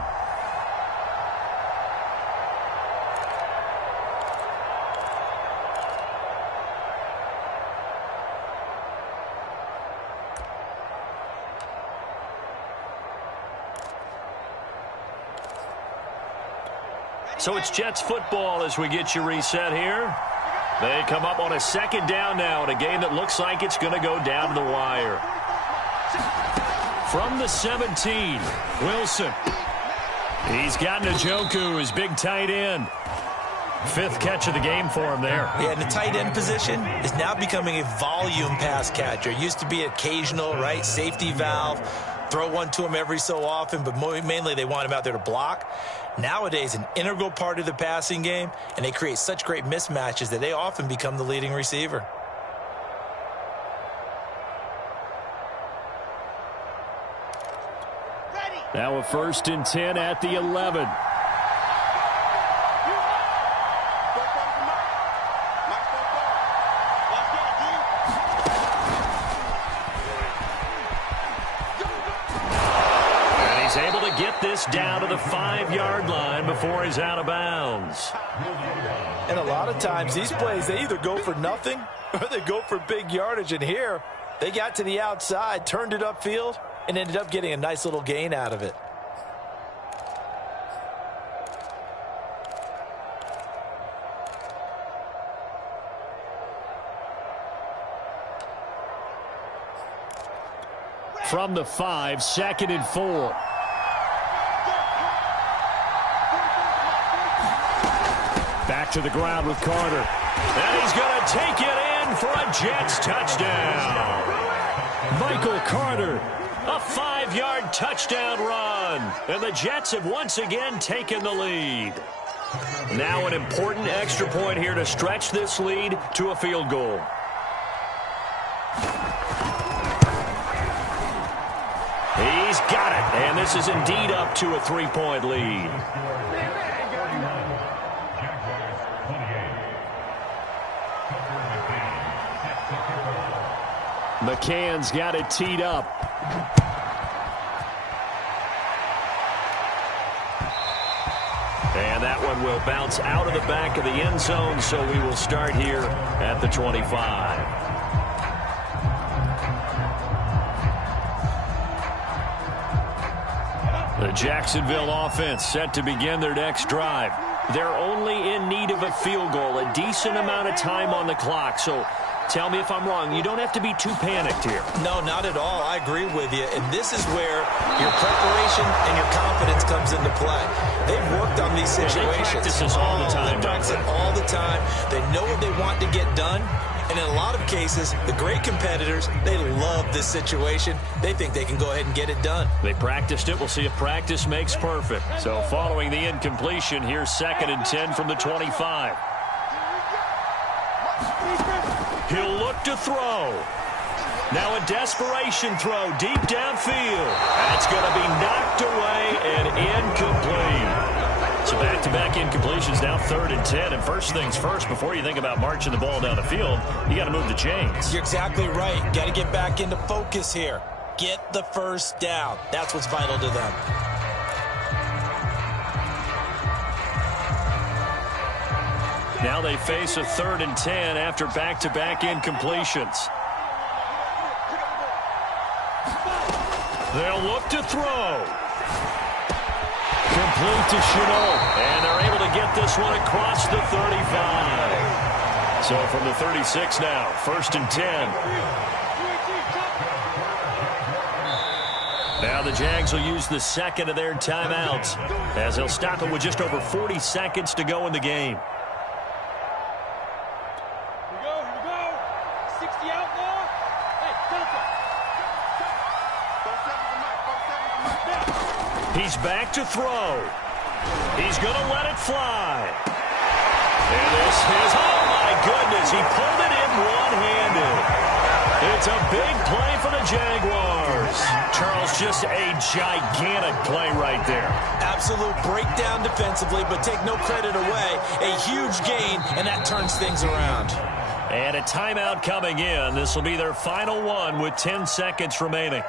So it's Jets football as we get you reset here. They come up on a 2nd down now in a game that looks like it's going to go down to the wire. From the 17, Wilson. He's got Njoku, his big tight end. 5th catch of the game for him there. Yeah, and the tight end position is now becoming a volume pass catcher. It used to be occasional, right? Safety valve. Throw one to him every so often, but mainly they want him out there to block. Nowadays, an integral part of the passing game, and they create such great mismatches that they often become the leading receiver. Now a 1st and 10 at the 11. And he's able to get this down to the 5-yard line before he's out of bounds. And a lot of times these plays, they either go for nothing or they go for big yardage. And here, they got to the outside, turned it upfield, and ended up getting a nice little gain out of it. From the 5, 2nd and 4. Back to the ground with Carter. And he's going to take it in for a Jets touchdown. Michael Carter, a 5-yard touchdown run. And the Jets have once again taken the lead. Now an important extra point here to stretch this lead to a field goal. He's got it. And this is indeed up to a 3-point lead. McCann's got it teed up. And that one will bounce out of the back of the end zone, so we will start here at the 25. The Jacksonville offense set to begin their next drive. They're only in need of a field goal, a decent amount of time on the clock, so tell me if I'm wrong. You don't have to be too panicked here. No, not at all. I agree with you. And this is where your preparation and your confidence comes into play. They've worked on these situations. They practice this all the time. They practice it all the time. They know what they want to get done. And in a lot of cases, the great competitors, they love this situation. They think they can go ahead and get it done. They practiced it. We'll see if practice makes perfect. So following the incompletion, here's 2nd and 10 from the 25. He'll look to throw. Now a desperation throw deep downfield. That's going to be knocked away and incomplete. So back-to-back incompletions, now 3rd and 10. And first things first, before you think about marching the ball down the field, you got to move the chains. You're exactly right. Got to get back into focus here. Get the first down. That's what's vital to them. Now they face a 3rd and 10 after back-to-back incompletions. They'll look to throw. Complete to Chenault. And they're able to get this one across the 35. So from the 36 now, 1st and 10. Now the Jags will use the second of their timeouts as they'll stop it with just over 40 seconds to go in the game. He's back to throw. He's going to let it fly. And this is, oh my goodness, he pulled it in one-handed. It's a big play for the Jaguars. Charles, just a gigantic play right there. Absolute breakdown defensively, but take no credit away. A huge gain, and that turns things around. And a timeout coming in. This will be their final one with 10 seconds remaining.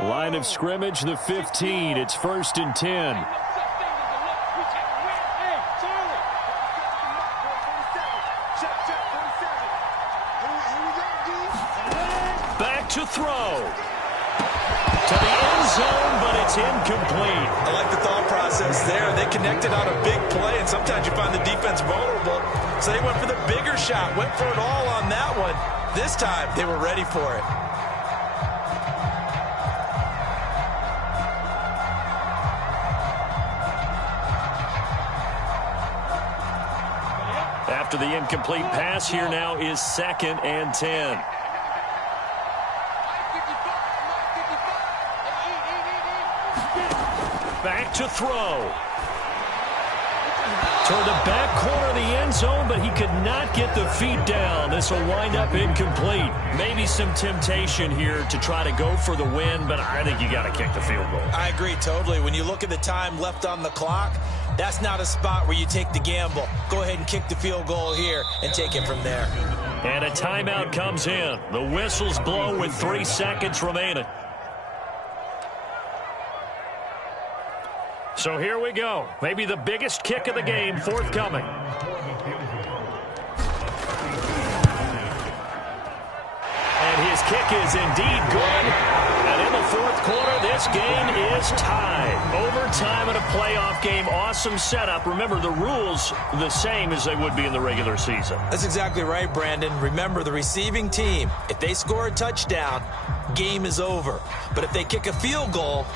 Line of scrimmage, the 15. It's 1st and 10. Back to throw. To the end zone, but it's incomplete. I like the thought process there. They connected on a big play, and sometimes you find the defense vulnerable. So they went for the bigger shot, went for it all on that one. This time, they were ready for it. After the incomplete pass, here now is 2nd and 10. Back to throw. Toward the back corner of the end zone, but he could not get the feet down. This will wind up incomplete. Maybe some temptation here to try to go for the win, but I think you got to kick the field goal. I agree totally. When you look at the time left on the clock, that's not a spot where you take the gamble. Go ahead and kick the field goal here and take it from there. And a timeout comes in. The whistles blow with 3 seconds remaining. So here we go. Maybe the biggest kick of the game forthcoming. And his kick is indeed good. And in the 4th quarter, this game has tied. Overtime in a playoff game. Awesome setup. Remember, the rules the same as they would be in the regular season. That's exactly right, Brandon. Remember, the receiving team, if they score a touchdown, game is over. But if they kick a field goal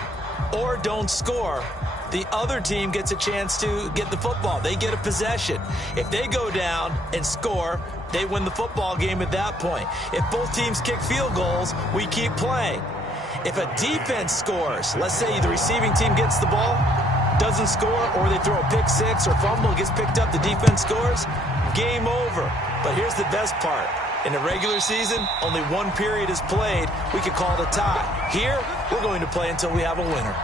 or don't score, the other team gets a chance to get the football. They get a possession. If they go down and score, they win the football game at that point. If both teams kick field goals, we keep playing. If a defense scores, let's say the receiving team gets the ball, doesn't score, or they throw a pick six or fumble, gets picked up, the defense scores, game over. But here's the best part. In the regular season, only one period is played. We could call it a tie. Here, we're going to play until we have a winner.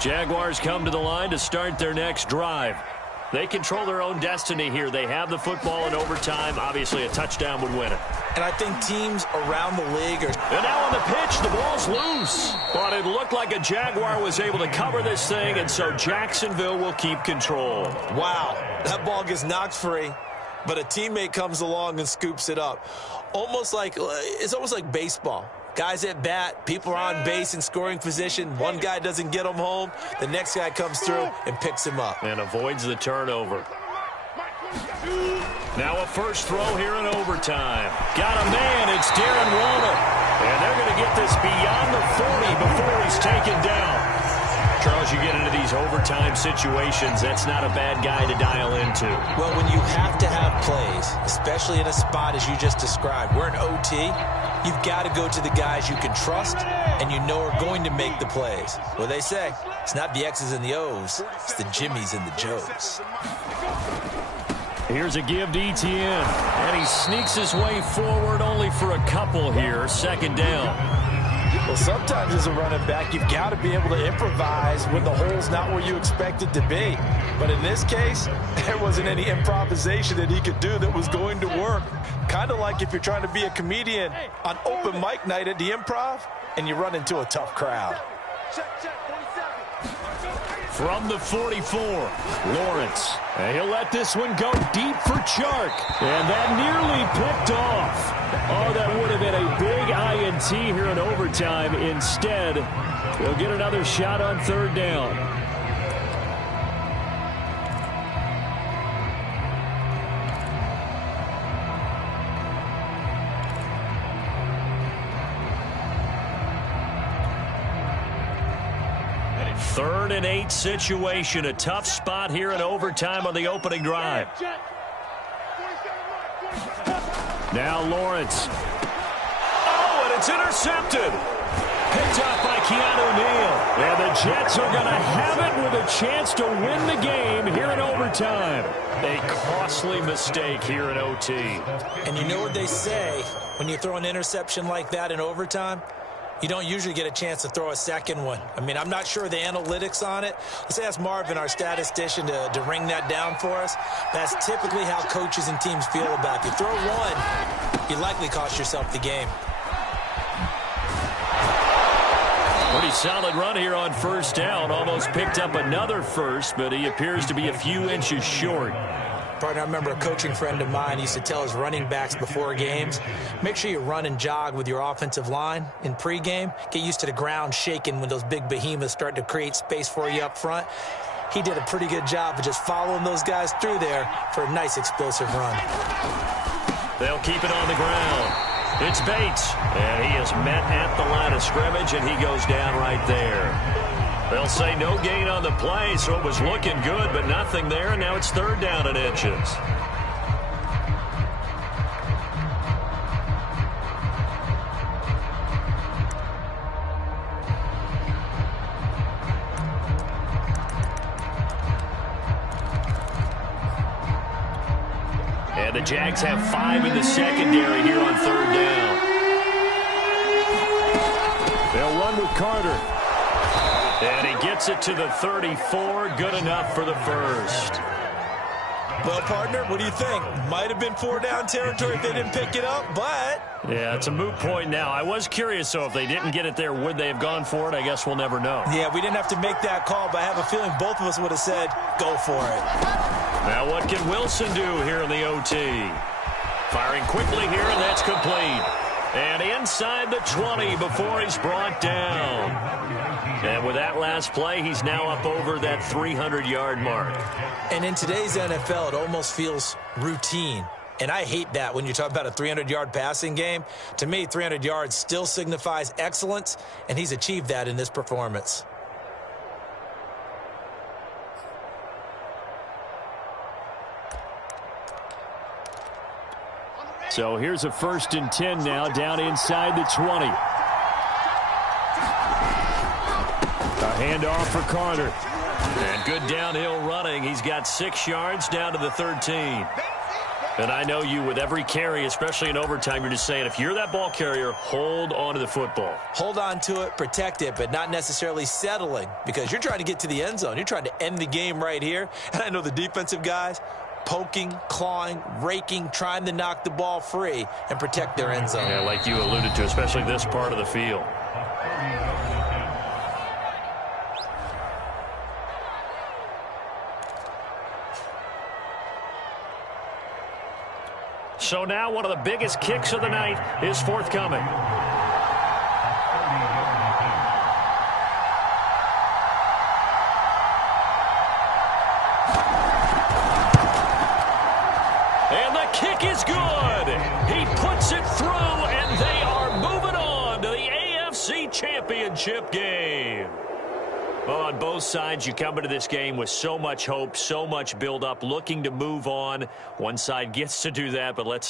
Jaguars come to the line to start their next drive. They control their own destiny here. They have the football in overtime. Obviously, a touchdown would win it. And I think teams around the league are... And now on the pitch, the ball's loose. But it looked like a Jaguar was able to cover this thing, and so Jacksonville will keep control. Wow, that ball gets knocked free, but a teammate comes along and scoops it up. It's almost like baseball. Guys at bat, people are on base in scoring position. One guy doesn't get him home. The next guy comes through and picks him up. And avoids the turnover. Now a first throw here in overtime. Got a man. It's Darren Waller. And they're going to get this beyond the 40 before he's taken down. Charles, you get into these overtime situations, that's not a bad guy to dial into. Well, when you have to have plays, especially in a spot as you just described, we're in OT, you've got to go to the guys you can trust and you know are going to make the plays. Well, they say it's not the X's and the O's, it's the Jimmies and the Joes. Here's a give to Etienne, and he sneaks his way forward only for a couple here. Second down. Well, sometimes as a running back, you've got to be able to improvise when the hole's not where you expect it to be. But in this case, there wasn't any improvisation that he could do that was going to work. Kind of like if you're trying to be a comedian on open mic night at the Improv and you run into a tough crowd. From the 44, Lawrence. And he'll let this one go deep for Chark. And that nearly picked off. Oh, that would have been a big INT here in overtime. Instead, he'll get another shot on third down. Third and 8 situation. A tough spot here in overtime on the opening drive. Now Lawrence. Oh, and it's intercepted. Picked up by Keanu Neal. And the Jets are going to have it with a chance to win the game here in overtime. A costly mistake here in OT. And you know what they say when you throw an interception like that in overtime? You don't usually get a chance to throw a second one. I mean, I'm not sure the analytics on it. Let's ask Marvin, our statistician, to ring that down for us. That's typically how coaches and teams feel about it. If you throw one, you likely cost yourself the game. Pretty solid run here on first down. Almost picked up another first, but he appears to be a few inches short. Partner, I remember a coaching friend of mine used to tell his running backs before games, make sure you run and jog with your offensive line in pregame. Get used to the ground shaking when those big behemoths start to create space for you up front. He did a pretty good job of just following those guys through there for a nice explosive run. They'll keep it on the ground. It's Bates, and he is met at the line of scrimmage, and he goes down right there. They'll say no gain on the play, so it was looking good, but nothing there, and now it's third down and inches. And the Jags have 5 in the secondary here on third down. They'll run with Carter. And he gets it to the 34. Good enough for the first. Well, partner, what do you think? Might have been 4-down territory if they didn't pick it up, but... Yeah, it's a moot point now. I was curious, so if they didn't get it there, would they have gone for it? I guess we'll never know. Yeah, we didn't have to make that call, but I have a feeling both of us would have said, go for it. Now what can Wilson do here in the OT? Firing quickly here, and that's complete. And inside the 20 before he's brought down. And with that last play, he's now up over that 300-yard mark. And in today's NFL, it almost feels routine. And I hate that when you talk about a 300-yard passing game. To me, 300 yards still signifies excellence, and he's achieved that in this performance. So here's a 1st and 10 now, down inside the 20. A handoff for Carter. And good downhill running. He's got 6 yards down to the 13. And I know you, with every carry, especially in overtime, you're just saying, if you're that ball carrier, hold on to the football. Hold on to it, protect it, but not necessarily settling, because you're trying to get to the end zone. You're trying to end the game right here. And I know the defensive guys, poking, clawing, raking, trying to knock the ball free and protect their end zone. Yeah, like you alluded to, especially this part of the field. So now one of the biggest kicks of the night is forthcoming. And the kick is good. He puts it through, and they are moving on to the AFC Championship game. Well, on both sides, you come into this game with so much hope, so much build-up, looking to move on. One side gets to do that, but let's